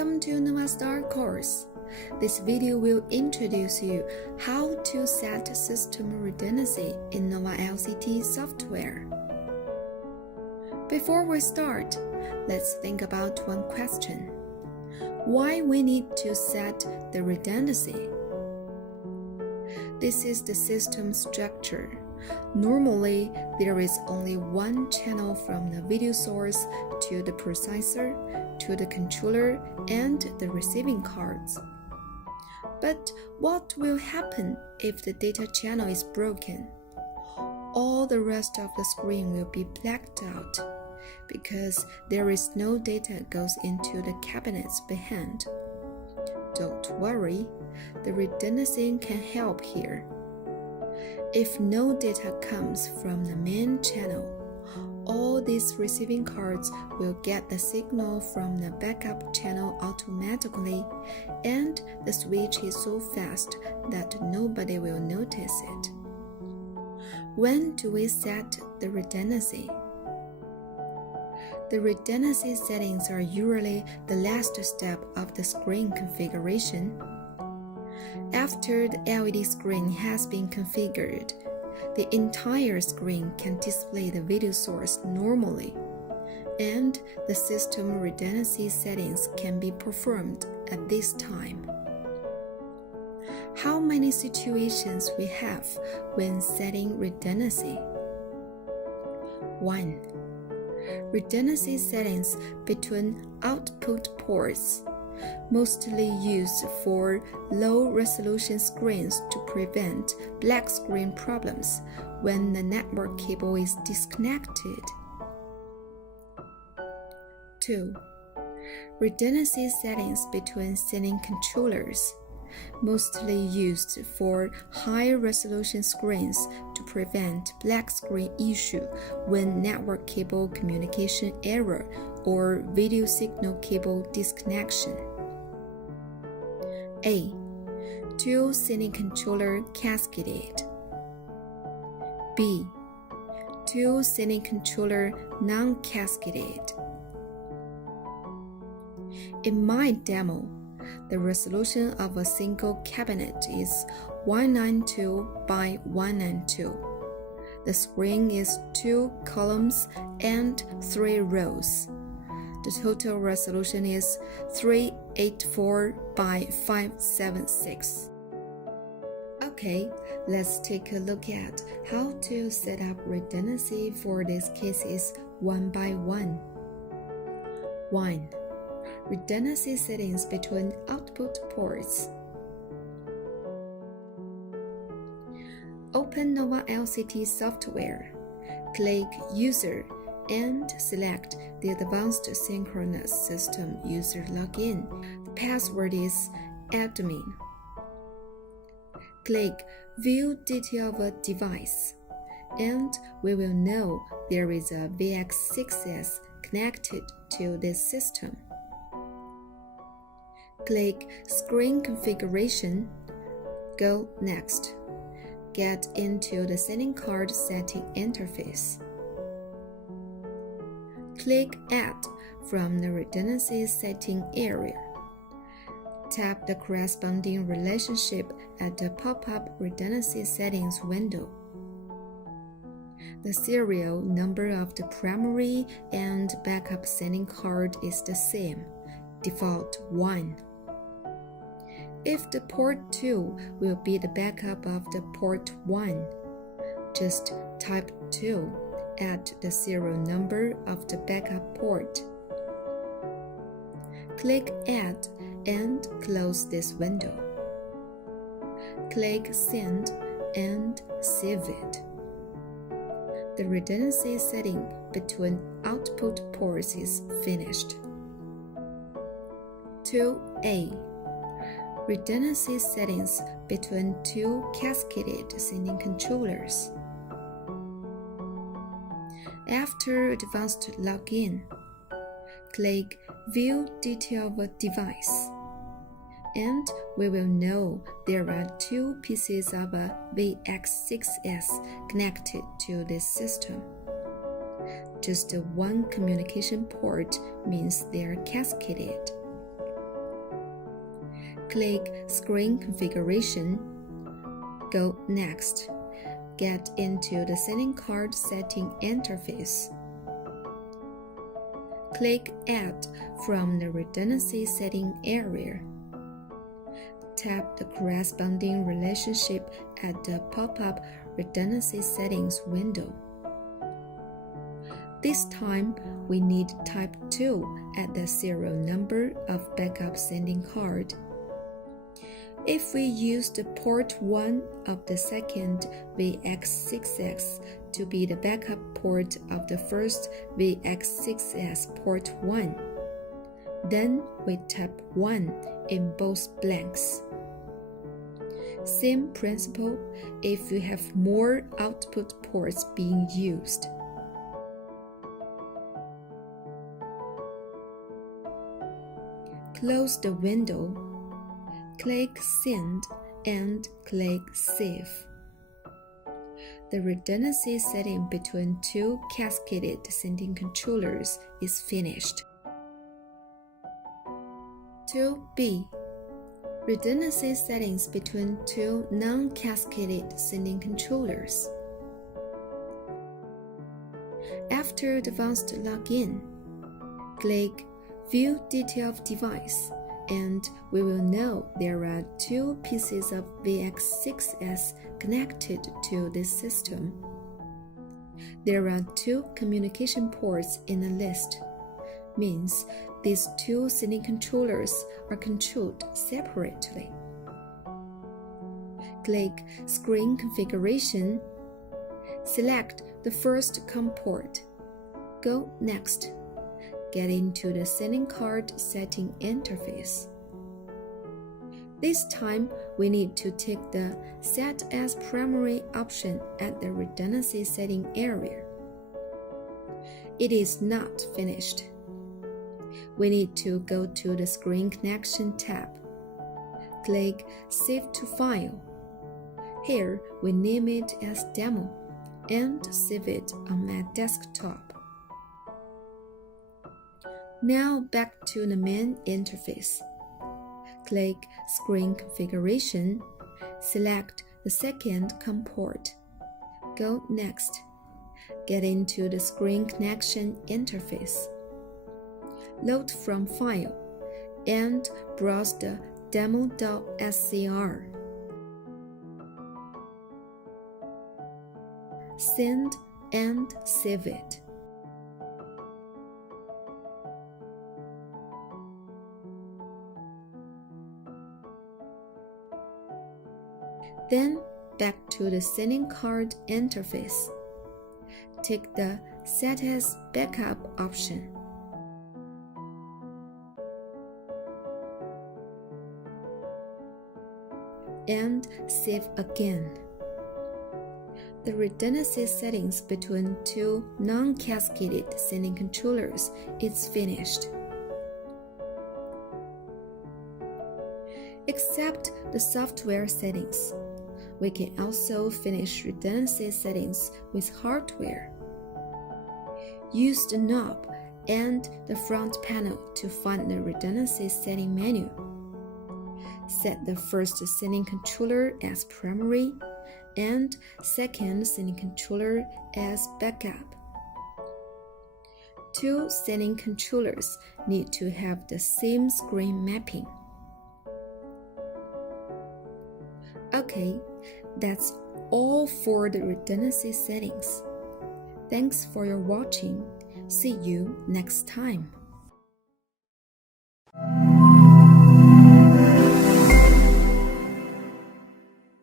Welcome to Nova Star course. This video will introduce you how to set system redundancy in Nova LCT software. Before we start, let's think about one question. Why we need to set the redundancy? This is the system structure. Normally, there is only one channel from the video source to the processor, to the controller, and the receiving cards. But what will happen if the data channel is broken? All the rest of the screen will be blacked out because there is no data goes into the cabinets behind. Don't worry, the redundancy can help here. If no data comes from the main channel, all these receiving cards will get the signal from the backup channel automatically, and the switch is so fast that nobody will notice it. When do we set the redundancy? The redundancy settings are usually the last step of the screen configuration. After the LED screen has been configured, the entire screen can display the video source normally, and the system redundancy settings can be performed at this time. How many situations we have when setting redundancy? 1. Redundancy settings between output ports, mostly used for low-resolution screens to prevent black screen problems when the network cable is disconnected. 2. Redundancy settings between sending controllers, mostly used for high-resolution screens to prevent black screen issue when network cable communication error or video signal cable disconnection. A. Dual sending controller cascaded. B. Dual sending controller non-cascaded. In my demo, the resolution of a single cabinet is 192 by 192. The screen is 2 columns and 3 rows. The total resolution is 384 by 576. Okay, let's take a look at how to set up redundancy for these cases one by one. 1. Redundancy settings between output ports. Open Nova LCT software. Click User and select the Advanced Synchronous System User Login. The password is admin. Click View Detail of a Device, and we will know there is a VX6S connected to this system. Click Screen Configuration. Go Next. Get into the setting card setting interface. Click Add from the redundancy setting area. Tap the corresponding relationship at the pop-up redundancy settings window. The serial number of the primary and backup setting card is the same, default 1. If the port 2 will be the backup of the port 1, just type 2 at the serial number of the backup port. Click Add and close this window. Click Send and save it. The redundancy setting between output ports is finished. 2A. Redundancy settings between 2 cascaded sending controllers. After Advanced Login, click View Detail of a Device, and we will know there are 2 pieces of a VX6S connected to this system. Just one communication port means they are cascaded. Click Screen Configuration. Go Next. Get into the setting card setting interface. Click Add from the redundancy setting area. Tap the corresponding relationship at the pop-up redundancy settings window. This time, we need type 2 at the serial number of backup sending card. If we use the port 1 of the second VX6S to be the backup port of the first VX6S port 1, then we tap 1 in both blanks. Same principle if you have more output ports being used. Close the window, click Send and click Save. The redundancy setting between two cascaded sending controllers is finished. 2B. Redundancy settings between two non-cascaded sending controllers. After advanced login, click View Detail of Device, and we will know there are two pieces of VX6S connected to this system. There are two communication ports in the list, means these two sending controllers are controlled separately. Click Screen Configuration. Select the first COM port. Go Next. Get into the sending card setting interface. This time, we need to take the Set as Primary option at the redundancy setting area. It is not finished. We need to go to the Screen Connection tab. Click Save to File. Here, we name it as Demo and save it on my desktop. Now back to the main interface. Click Screen Configuration. Select the second COM port. Go Next. Get into the Screen Connection interface. Load from File and browse the demo.scr. Send and save it. Then back to the sending card interface. Take the Set as Backup option. And save again. The redundancy settings between two non-cascaded sending controllers is finished. Except the software settings, we can also finish redundancy settings with hardware. Use the knob and the front panel to find the redundancy setting menu. Set the first sending controller as primary and second sending controller as backup. Two sending controllers need to have the same screen mapping. Okay, that's all for the redundancy settings. Thanks for your watching. See you next time.